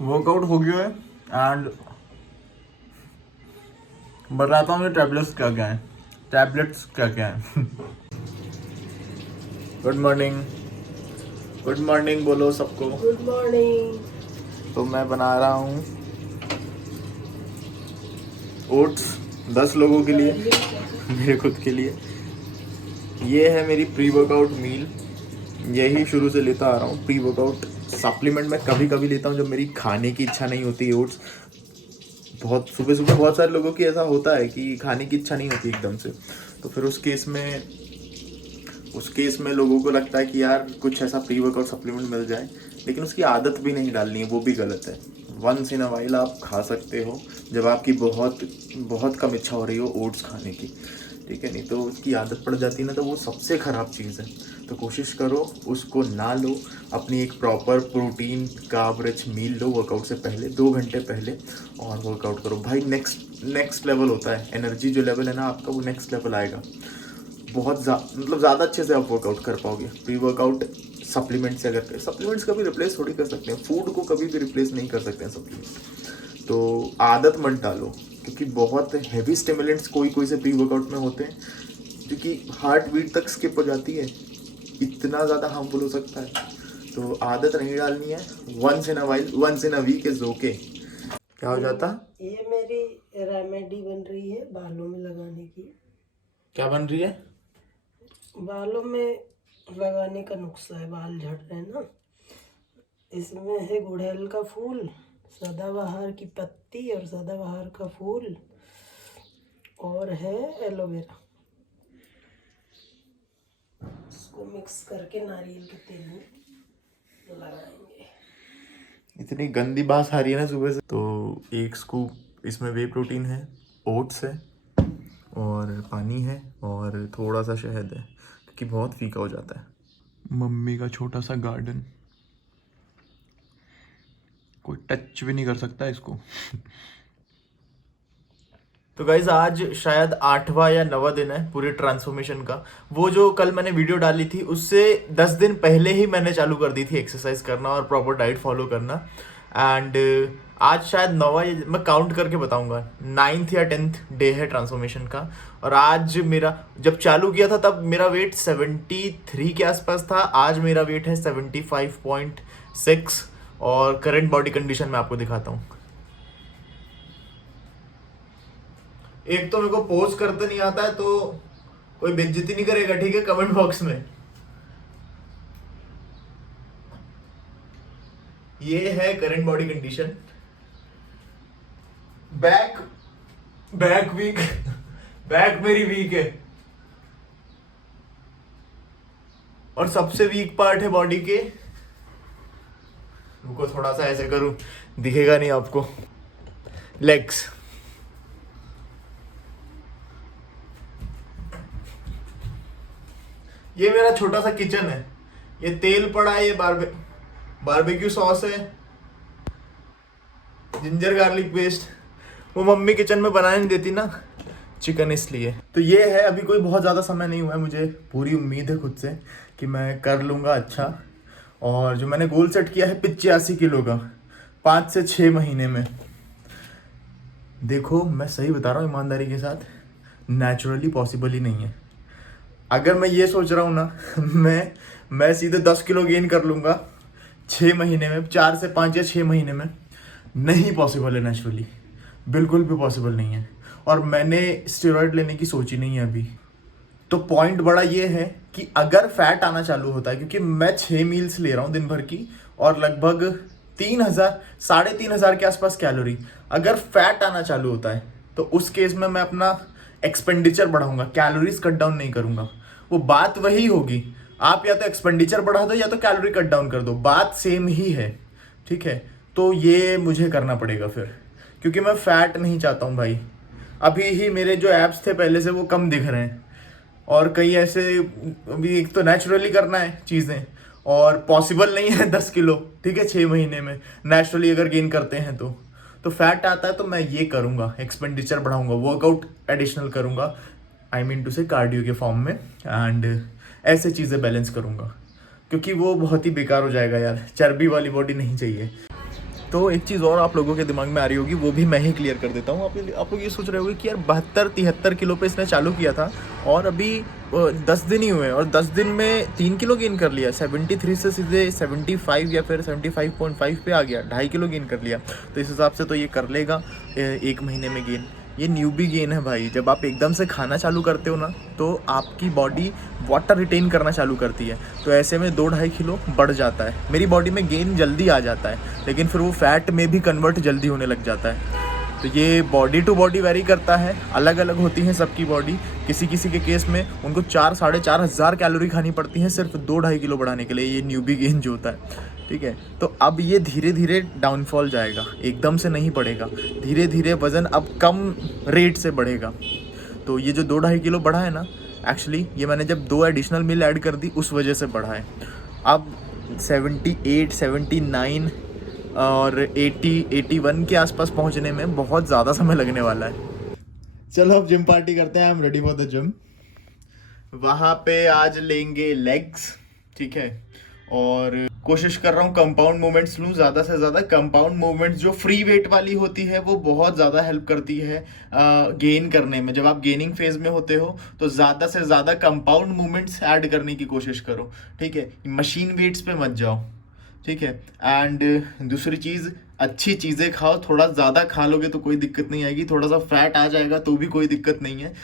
Workout हो गया है एंड बताता हूँ ये टैबलेट्स क्या क्या हैं। गुड मॉर्निंग बोलो सबको। Good morning. तो मैं बना रहा हूँ ओट्स 10 लोगों के लिए, मेरे खुद के लिए। ये है मेरी प्री वर्कआउट मील। यही शुरू से लेता आ रहा हूँ। प्री वर्कआउट सप्लीमेंट मैं कभी कभी लेता हूँ जब मेरी खाने की इच्छा नहीं होती। ओट्स बहुत सुबह सुबह बहुत सारे लोगों की ऐसा होता है कि खाने की इच्छा नहीं होती एकदम से, तो फिर उस केस में लोगों को लगता है कि यार कुछ ऐसा प्री वर्कआउट सप्लीमेंट मिल जाए, लेकिन उसकी आदत भी नहीं डालनी है, वो भी गलत है। वंस इन अ वाइल आप खा सकते हो जब आपकी बहुत बहुत कम इच्छा हो रही हो ओट्स खाने की, ठीक है। नहीं तो उसकी आदत पड़ जाती है ना, तो वो सबसे ख़राब चीज़ है। तो कोशिश करो उसको ना लो। अपनी एक प्रॉपर प्रोटीन कार्ब रिच मील लो वर्कआउट से पहले, 2 घंटे पहले, और वर्कआउट करो भाई। नेक्स्ट लेवल होता है। एनर्जी जो लेवल है ना आपका, वो नेक्स्ट लेवल आएगा। बहुत मतलब ज़्यादा अच्छे से आप वर्कआउट कर पाओगे। प्री वर्कआउट सप्लीमेंट से अगर सप्लीमेंट्स कभी रिप्लेस थोड़ी कर सकते हैं, फूड को कभी भी रिप्लेस नहीं कर सकते हैं सप्लीमेंट। तो आदत मत डालो, क्योंकि बहुत हैवी स्टिमुलेंट्स कोई से प्री वर्कआउट में होते हैं, क्योंकि हार्ट बीट तक स्किप हो जाती है। इतना ज़्यादा हार्मफुल हो सकता है, तो आदत नहीं डालनी है। Once in a week is okay. क्या हो जाता? ये मेरी रेमेडी बन रही है बालों में लगाने की। क्या बन रही है? बालों में लगाने का नुस्खा है, बाल झड़ रहे हैं ना। इसमें है गुड़हल का फूल, सदाबहार की पत्ती और सदाबहार का फूल, और है एलोवेरा। इसको मिक्स करके नारियल के तेल में लगाएंगे। इतनी गंदी बात आ रही है ना सुबह से। तो 1 स्कूप इसमें वे प्रोटीन है, ओट्स है, और पानी है, और थोड़ा सा शहद है, क्योंकि बहुत फीका हो जाता है। मम्मी का छोटा सा गार्डन, कोई टच भी नहीं कर सकता इसको। तो गाइज आज शायद 8वां या 9वां दिन है पूरे ट्रांसफॉर्मेशन का। वो जो कल मैंने वीडियो डाली थी उससे 10 दिन पहले ही मैंने चालू कर दी थी एक्सरसाइज करना और प्रॉपर डाइट फॉलो करना। एंड आज शायद 9वां, मैं काउंट करके बताऊंगा, 9th या 10th डे है ट्रांसफॉर्मेशन का। और आज मेरा जब चालू किया था तब मेरा वेट 73 के आसपास था। आज मेरा वेट है 75.6। और करंट बॉडी कंडीशन मैं आपको दिखाता हूँ। एक तो मेरे को पोस्ट करते नहीं आता है, तो कोई बेइज्जती नहीं करेगा, ठीक है, कमेंट बॉक्स में। ये है current body condition. Back weak back मेरी वीक है, और सबसे वीक पार्ट है बॉडी के, रुको थोड़ा सा ऐसे करूं, दिखेगा नहीं आपको, लेग्स। ये मेरा छोटा सा किचन है। ये तेल पड़ा है, ये बारबेक्यू सॉस है, जिंजर गार्लिक पेस्ट। वो मम्मी किचन में बनाने नहीं देती ना चिकन, इसलिए। तो ये है, अभी कोई बहुत ज़्यादा समय नहीं हुआ है। मुझे पूरी उम्मीद है खुद से कि मैं कर लूँगा अच्छा। और जो मैंने गोल सेट किया है 85 किलो का, 5 से 6 महीने में। देखो मैं सही बता रहा हूँ ईमानदारी के साथ, नेचुरली पॉसिबल ही नहीं है। अगर मैं ये सोच रहा हूँ ना मैं सीधे 10 किलो गेन कर लूँगा 6 महीने में, 4 से 5 या 6 महीने में। नहीं पॉसिबल है नेचुरली, बिल्कुल भी पॉसिबल नहीं है। और मैंने स्टेरॉइड लेने की सोची नहीं है अभी। तो पॉइंट बड़ा ये है कि अगर फैट आना चालू होता है, क्योंकि मैं 6 मील्स ले रहा हूँ दिन भर की और लगभग 3000 3,500 के आसपास कैलोरी, अगर फैट आना चालू होता है तो उस केस में मैं अपना एक्सपेंडिचर बढ़ाऊंगा, कैलोरीज कट डाउन नहीं करूंगा। वो बात वही होगी, आप या तो एक्सपेंडिचर बढ़ा दो या तो कैलोरी कट डाउन कर दो, बात सेम ही है, ठीक है। तो ये मुझे करना पड़ेगा फिर, क्योंकि मैं फैट नहीं चाहता हूँ भाई। अभी ही मेरे जो एब्स थे पहले से वो कम दिख रहे हैं, और कई ऐसे अभी, एक तो नेचुरली करना है चीज़ें, और पॉसिबल नहीं है 10 किलो, ठीक है, 6 महीने में नेचुरली अगर गेन करते हैं तो फैट आता है। तो मैं ये करूँगा, एक्सपेंडिचर बढ़ाऊंगा, वर्कआउट एडिशनल करूँगा, आई मीन टू से कार्डियो के फॉर्म में, एंड ऐसे चीज़ें बैलेंस करूँगा, क्योंकि वो बहुत ही बेकार हो जाएगा यार। चर्बी वाली बॉडी नहीं चाहिए। तो एक चीज़ और आप लोगों के दिमाग में आ रही होगी, वो भी मैं ही क्लियर कर देता हूँ। आप लोग ये सोच रहे होंगे कि यार 72-73 किलो पे इसने चालू किया था और अभी 10 दिन ही हुए और 10 दिन में 3 किलो गेन कर लिया, 73 से सीधे 75 या फिर 75.5 पे आ गया, 2.5 किलो गेन कर लिया। तो इस हिसाब से तो ये कर लेगा 1 महीने में गेन। ये न्यूबी गेन है भाई। जब आप एकदम से खाना चालू करते हो ना, तो आपकी बॉडी वाटर रिटेन करना चालू करती है, तो ऐसे में 2-2.5 किलो बढ़ जाता है। मेरी बॉडी में गेन जल्दी आ जाता है, लेकिन फिर वो फैट में भी कन्वर्ट जल्दी होने लग जाता है। तो ये बॉडी टू बॉडी वेरी करता है, अलग अलग होती है सबकी बॉडी। किसी किसी के केस में उनको 4-4.5 हज़ार कैलोरी खानी पड़ती है सिर्फ 2-2.5 किलो बढ़ाने के लिए, ये न्यूबी गेन जो होता है, ठीक है। तो अब ये धीरे धीरे डाउनफॉल जाएगा, एकदम से नहीं बढ़ेगा, धीरे धीरे वज़न अब कम रेट से बढ़ेगा। तो ये जो 2-2.5 किलो बढ़ा है ना, एक्चुअली ये मैंने जब 2 एडिशनल मील ऐड कर दी उस वजह से बढ़ा है। अब 78, 79 और 80-81 के आसपास पहुंचने में बहुत ज़्यादा समय लगने वाला है। चलो अब जिम पार्टी करते हैं, I am ready for the gym. वहाँ पे आज लेंगे लेग्स, ठीक है, और कोशिश कर रहा हूँ कंपाउंड मूवमेंट्स लूँ ज़्यादा से ज़्यादा। कंपाउंड मूवमेंट्स जो फ्री वेट वाली होती है वो बहुत ज़्यादा हेल्प करती है गेन करने में। जब आप गेनिंग फेज में होते हो तो ज़्यादा से ज़्यादा कंपाउंड मूवमेंट्स ऐड करने की कोशिश करो, ठीक है। मशीन वेट्स पे मत जाओ, ठीक है। एंड दूसरी चीज़, अच्छी चीज़ें खाओ। थोड़ा ज़्यादा खा लोगे तो कोई दिक्कत नहीं आएगी, थोड़ा सा फैट आ जाएगा तो भी कोई दिक्कत नहीं है,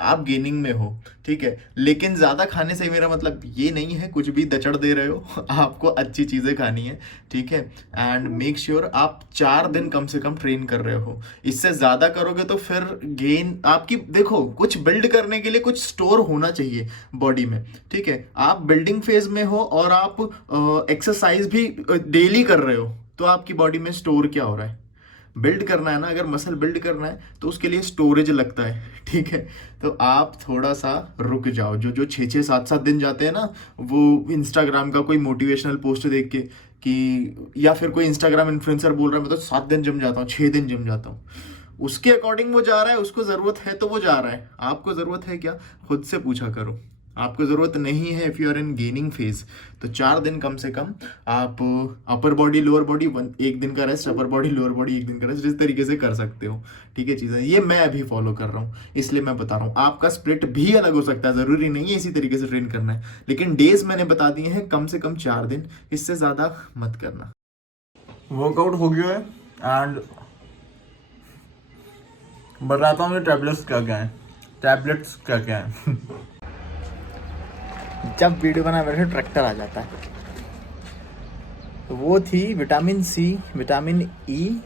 आप गेनिंग में हो, ठीक है। लेकिन ज़्यादा खाने से मेरा मतलब ये नहीं है कुछ भी दचड़ दे रहे हो आपको अच्छी चीज़ें खानी है, ठीक है। एंड मेक श्योर आप 4 दिन कम से कम ट्रेन कर रहे हो। इससे ज़्यादा करोगे तो फिर गेन आपकी, देखो कुछ बिल्ड करने के लिए कुछ स्टोर होना चाहिए बॉडी में, ठीक है। आप बिल्डिंग फेज में हो और आप एक्सरसाइज भी डेली कर रहे हो, तो आपकी बॉडी में स्टोर क्या हो रहा है? बिल्ड करना है ना, अगर मसल बिल्ड करना है तो उसके लिए स्टोरेज लगता है, ठीक है। तो आप थोड़ा सा रुक जाओ। जो 6-6, 7-7 दिन जाते हैं ना, वो इंस्टाग्राम का कोई मोटिवेशनल पोस्ट देख के कि, या फिर कोई इंस्टाग्राम इन्फ्लुएंसर बोल रहा है मैं तो 7 दिन जिम जाता हूँ, 6 दिन जिम जाता हूँ, उसके अकॉर्डिंग वो जा रहा है, उसको ज़रूरत है तो वो जा रहा है। आपको ज़रूरत है क्या, खुद से पूछा करो। आपको ज़रूरत नहीं है, if you are in gaining phase, तो 4 दिन कम से कम आप अपर बॉडी लोअर बॉडी 1 दिन का rest, upper body lower body 1 दिन का रेस्ट, इस तरीके से कर सकते हो, ठीक है। चीज़ें ये मैं अभी फॉलो कर रहा हूँ, इसलिए मैं बता रहा हूँ। आपका स्प्लिट भी अलग हो सकता है, ज़रूरी नहीं है इसी तरीके से ट्रेन करना है, लेकिन डेज मैंने बता दिए हैं कम से कम 4 दिन, इससे ज़्यादा मत करना। वर्कआउट हो गया है एंड बताता हूँ ये टैबलेट्स क्या क्या है जब वीडियो बना मेरे से ट्रैक्टर आ जाता है। तो वो थी vitamin C, vitamin E,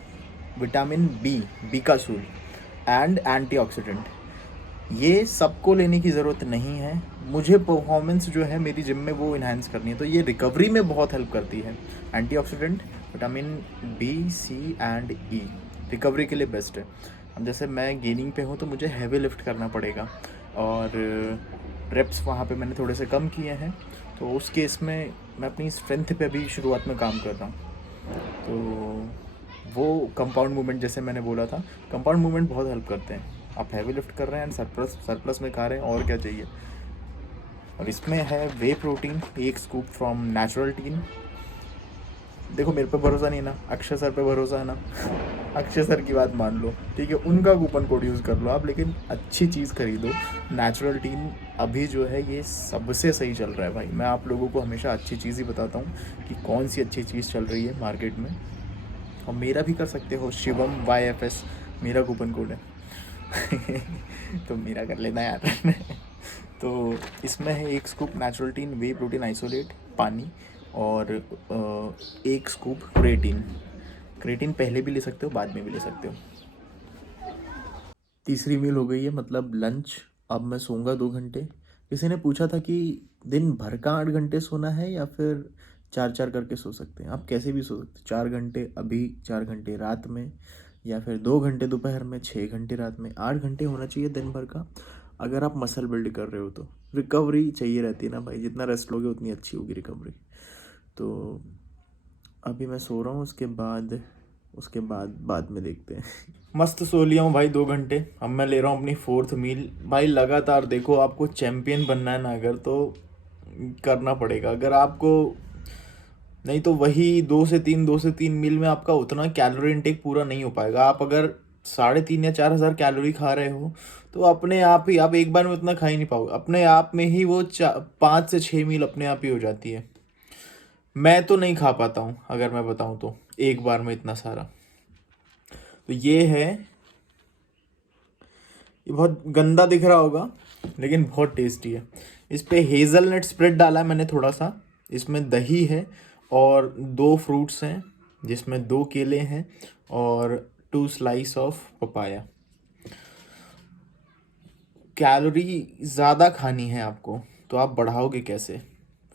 vitamin B का सूल एंड एंटीऑक्सीडेंट। ये सबको लेने की ज़रूरत नहीं है, मुझे परफॉर्मेंस जो है मेरी जिम में वो इन्हांस करनी है, तो ये रिकवरी में बहुत हेल्प करती है। Antioxidant, vitamin B, C and E recovery के लिए बेस्ट है। अब जैसे मैं गेनिंग पे हूँ तो मुझे हैवी लिफ्ट करना पड़ेगा और रेप्स वहाँ पे मैंने थोड़े से कम किए हैं, तो उस केस में मैं अपनी स्ट्रेंथ पे भी शुरुआत में काम कर रहा हूँ। तो वो कंपाउंड मूवमेंट, जैसे मैंने बोला था, कंपाउंड मूवमेंट बहुत हेल्प करते हैं। आप हैवी लिफ्ट कर रहे हैं एंड सरप्लस में खा रहे हैं, और क्या चाहिए। और इसमें है whey protein, 1 scoop from natural टीन। देखो मेरे पे भरोसा नहीं है ना, अक्षय सर पे भरोसा है ना, अक्षय सर की बात मान लो, ठीक है, उनका कूपन कोड यूज़ कर लो आप, लेकिन अच्छी चीज़ खरीदो। नेचुरल टीन अभी जो है ये सबसे सही चल रहा है भाई। मैं आप लोगों को हमेशा अच्छी चीज़ ही बताता हूँ कि कौन सी अच्छी चीज़ चल रही है मार्केट में, और मेरा भी कर सकते हो, शिवम YFS मेरा कूपन कोड है तो मेरा कर लेना यार तो इसमें है 1 स्कूप नेचुरल टीन, वे प्रोटीन आइसोलेट, पानी, और 1 स्कूप क्रेटीन पहले भी ले सकते हो, बाद में भी ले सकते हो। तीसरी मील हो गई है, मतलब लंच। अब मैं सोऊंगा 2 घंटे। किसी ने पूछा था कि दिन भर का 8 घंटे सोना है या फिर 4-4 करके सो सकते हैं। आप कैसे भी सो सकते हैं, 4 घंटे अभी, 4 घंटे रात में, या फिर 2 घंटे दोपहर में, 6 घंटे रात में। 8 घंटे होना चाहिए दिन भर का, अगर आप मसल बिल्ड कर रहे हो तो। रिकवरी चाहिए रहती है ना भाई, जितना रेस्ट लोगे उतनी अच्छी होगी रिकवरी। तो अभी मैं सो रहा हूँ, उसके बाद में देखते हैं मस्त सो लिया हूँ भाई 2 घंटे। अब मैं ले रहा हूँ अपनी 4th मील भाई। लगातार देखो, आपको चैम्पियन बनना है ना अगर, तो करना पड़ेगा। अगर आपको नहीं तो वही 2 से 3 मील में आपका उतना कैलोरी इनटेक पूरा नहीं हो पाएगा। आप अगर 3,500 या 4,000 कैलोरी खा रहे हो तो अपने आप ही आप एक बार में उतना खा ही नहीं पाओगे, अपने आप में ही वो 5 से 6 मील अपने आप ही हो जाती है। मैं तो नहीं खा पाता हूँ अगर मैं बताऊँ तो एक बार में इतना सारा। तो ये है, ये बहुत गंदा दिख रहा होगा लेकिन बहुत टेस्टी है। इस पे हेज़लनट स्प्रेड डाला है मैंने थोड़ा सा। इसमें दही है और 2 फ्रूट्स हैं जिसमें 2 केले हैं और 2 स्लाइस ऑफ पपाया। कैलोरी ज़्यादा खानी है आपको तो आप बढ़ाओगे कैसे?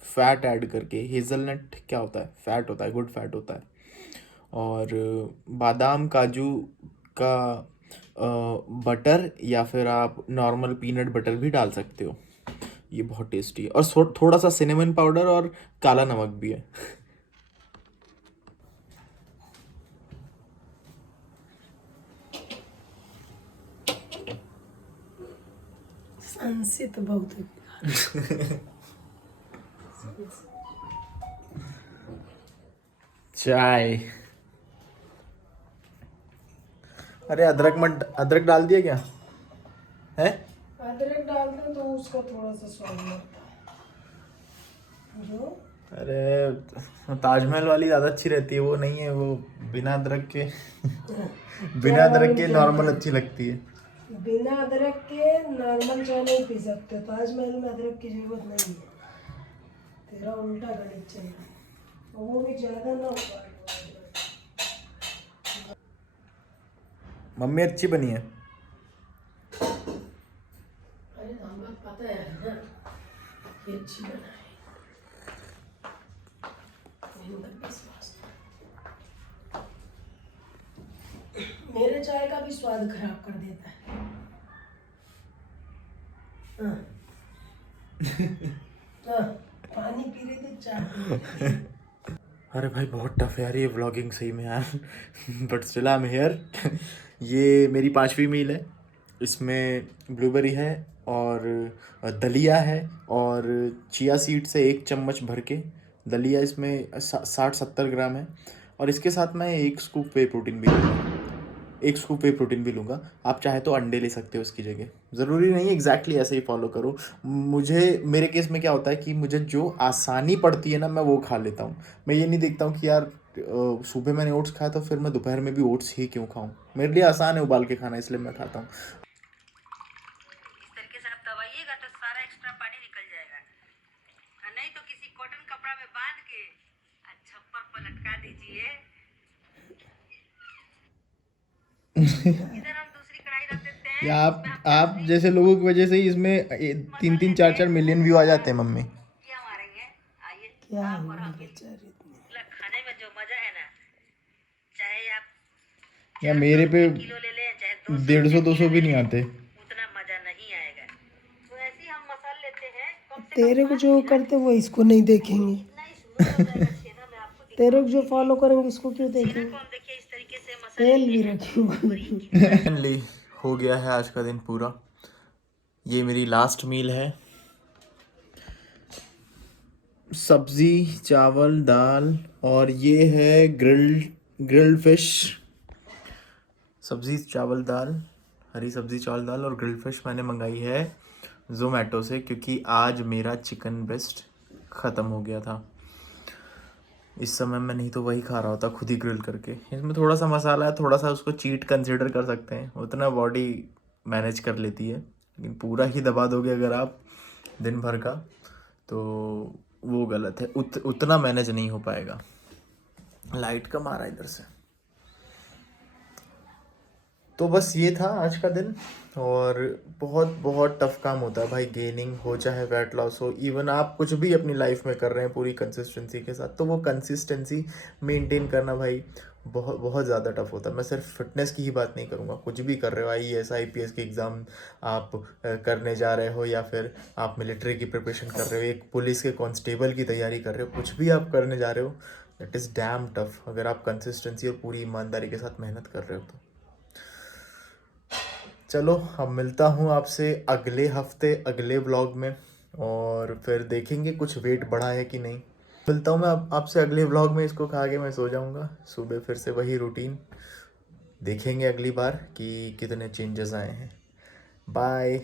फैट ऐड करके। हेज़लनट क्या होता है? फैट होता है, गुड फैट होता है। और बादाम काजू का बटर या फिर आप नॉर्मल पीनट बटर भी डाल सकते हो। ये बहुत टेस्टी है। और थोड़ा सा सिनेमन पाउडर और काला नमक भी है। सांसी तो बहुत है। चाय। अरे अदरक डाल दिया क्या है? अदरक डालते तो उसका थोड़ा सा स्वाद लगता है। जो अरे ताजमहल वाली ज़्यादा अच्छी रहती है, वो नहीं है, वो बिना अदरक के बिना अदरक के नॉर्मल अच्छी लगती है। बिना अदरक के नॉर्मल चाय नहीं पी सकते। ताजमहल में अदरक की जरूरत नहीं है। तेरा उल्टा गणित चल रहा है, वो भी ज्यादा ना हो। मम्मी अच्छी बनी है। अरे हमें पता है ना ये अच्छी बना है। मेरे चाय का भी स्वाद खराब कर देता है। हाँ। हाँ, पानी पी रहे थे, चाय पी रहे थे। अरे भाई बहुत टफ है यार ये व्लॉगिंग सही में यार but still I am here. ये मेरी 5वीं मील है। इसमें ब्लूबेरी है और दलिया है और चिया सीड से 1 चम्मच भर के दलिया, इसमें 60-70 ग्राम है। और इसके साथ मैं 1 स्कूप वे प्रोटीन भी लूँगा, 1 स्कूप वे प्रोटीन भी लूँगा। आप चाहे तो अंडे ले सकते हो इसकी जगह, ज़रूरी नहीं एग्जैक्टली ऐसे ही फॉलो करो। मुझे मेरे केस में क्या होता है कि मुझे जो आसानी पड़ती है ना मैं वो खा लेता हूँ। मैं ये नहीं देखता हूँ कि यार सुबह मैंने ओट्स खाया तो फिर मैं दोपहर में भी ओट्स ही क्यों खाऊं। मेरे लिए आसान है उबाल के खाना, इसलिए मैं खाता हूँ। इस तरीके से आप दबाइएगा तो सारा एक्स्ट्रा पानी निकल जाएगा, और नहीं तो किसी कॉटन कपड़ा में बांध के छप्पर पर लटका दीजिए। इधर हम दूसरी कढ़ाई रख देते हैं। या आप जैसे लोगों की वजह से ही इसमें 3-3 4-4 मिलियन व्यू आ जाते हैं मम्मी। क्या मारेंगे? आइए क्या आप और हुआ हम बेचारे? खाने में जो मजा है ना, चाहे आप या मेरे पे 1 किलो ले लें चाहे 150-200 भी नहीं आते। उतना मजा नहीं आएगा। तो ऐसे ही हम मसाले लेते हैं, कम से तेरे को जो करते वो इसको नहीं देखेंगे। इतना ही स्मूथ हो जाएगा छेना। मैं आपको तेरे को जो फॉलो करेंगे इसको क्यों देखेंगे? को हम देखिए इस तरीके से मसाले तेल भी रखेंगे। फाइनली हो गया है आज का दिन पूरा। ये मेरी लास्ट मील है। सब्जी, चावल, दाल और ये है ग्रिल्ड फिश। सब्जी, चावल, दाल, हरी सब्जी, चावल, दाल और ग्रिल्ड फिश मैंने मंगाई है ज़ोमैटो से, क्योंकि आज मेरा चिकन ब्रेस्ट ख़त्म हो गया था। इस समय मैं नहीं तो वही खा रहा होता खुद ही ग्रिल करके। इसमें थोड़ा सा मसाला है, थोड़ा सा उसको चीट कंसिडर कर सकते हैं, उतना बॉडी मैनेज कर लेती है। लेकिन पूरा ही दबा दोगे अगर आप दिन भर का तो वो गलत है। उतना मैनेज नहीं हो पाएगा। लाइट कम आ रहा है इधर से। तो बस ये था आज का दिन। और बहुत बहुत टफ काम होता है भाई, गेनिंग हो चाहे वेट लॉस हो, इवन आप कुछ भी अपनी लाइफ में कर रहे हैं पूरी कंसिस्टेंसी के साथ, तो वो कंसिस्टेंसी मेंटेन करना भाई बहुत बहुत ज़्यादा टफ होता है। मैं सिर्फ फिटनेस की ही बात नहीं करूँगा, कुछ भी कर रहे हो, IAS IPS के एग्ज़ाम आप करने जा रहे हो या फिर आप मिलिट्री की प्रिपरेशन कर रहे हो, एक पुलिस के कांस्टेबल की तैयारी कर रहे हो, कुछ भी आप करने जा रहे हो, इट इज़ डैम टफ अगर आप कंसिस्टेंसी और पूरी ईमानदारी के साथ मेहनत कर रहे हो तो। चलो अब मिलता हूँ आपसे अगले हफ्ते अगले व्लॉग में, और फिर देखेंगे कुछ वेट बढ़ा है कि नहीं। मिलता हूँ मैं आपसे अगले व्लॉग में। इसको खा के मैं सो जाऊँगा। सुबह फिर से वही रूटीन देखेंगे अगली बार कि कितने चेंजेस आए हैं। बाय।